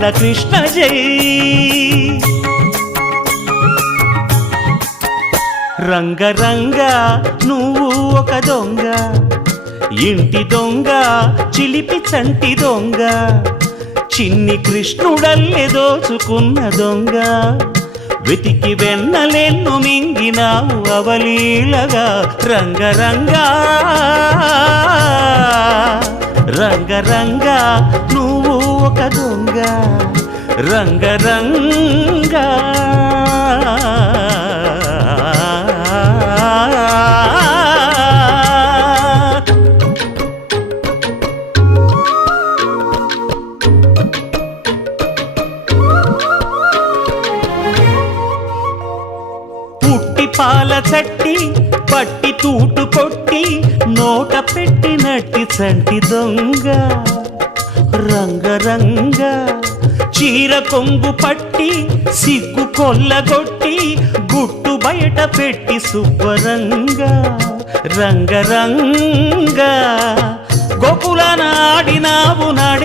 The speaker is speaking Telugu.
బాలకృష్ణ జై. రంగరంగ నువ్వు ఒక దొంగ, ఇంటి దొంగ చిలిపి చంటి దొంగ, చిన్ని కృష్ణుడల్లె దోచుకున్న దొంగ, వెతికి వెన్నలెన్ను మింగినావు అవలీలగా. రంగరంగ రంగరంగ నువ్వు ఒక దొంగ, రంగరంగ. పాల చట్టి పట్టి తూటు కొట్టి నోట పెట్టినట్టి చంటి దొంగ, రంగరంగ. చీర కొంగు పట్టి సిగ్గు కొల్లగొట్టి గుట్టు బయట పెట్టి శుభ్రంగ, రంగరంగ. గోకుల నాడినావు నాడి